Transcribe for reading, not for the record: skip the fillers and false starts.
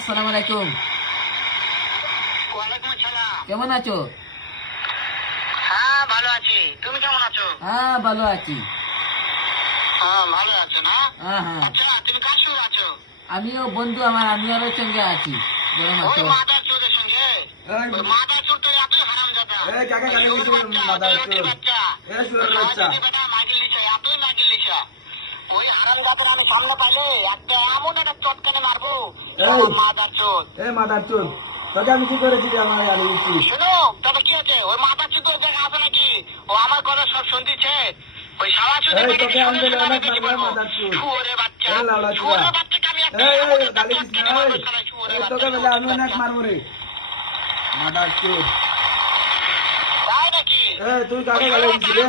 আসসালামু আলাইকুম। ওয়ালাইকুম আসসালাম। কেমন আছো? হ্যাঁ ভালো আছি, তুমি কেমন আছো? হ্যাঁ ভালো আছি। হ্যাঁ ভালো আছো না? হ্যাঁ হ্যাঁ, আচ্ছা তুমি কার সঙ্গে আছো? আমিও বন্ধু আমার আনোয়ারের সঙ্গে আছি। বরং ওই আছো? মাদার চোরের সঙ্গে? ওই মাদার চোর তো এতই হারামজাদা। এই কাকা গালি শুয়োর দিছে বাচ্চা, মাদার শুয়োরটি চোর। বাচ্চা। এই শুয়োরের ওই বাচ্চা। যদি বেটা মাগিল লিছা, এতই মাগিল লিছা। ওই হারামজাদার আমি সামনে পাইলে একটা এমন একটা চটকানে মারবো। এই। মাদার চোর। এ মাদার চোর, তোকে আমি কি করেছি যে আমার গালি দিচ্ছিস? শোনো তবে কি আছে, ওই মাদার চোর তো জায়গা আছে নাকি? ও আমার কথা সব শুনতেছে। ওই সারা শুনে এই তোকে আমি বলে অনেক মারবো মাদার চোর। শুয়োরের বাচ্চা, এই লাউড়া চোরা। শুয়োরের বাচ্চাকে আমি একটা এই এমন এই একটা গালি দিস চটকানে না মারবো, এই। শালা শুয়োরের এই বাচ্চা, তোকে বলে আমি অনেক বাচ্চা। মারবো রে মাদার চোর। তাই নাকি? এই তুই কাকে গালি দিছিস রে?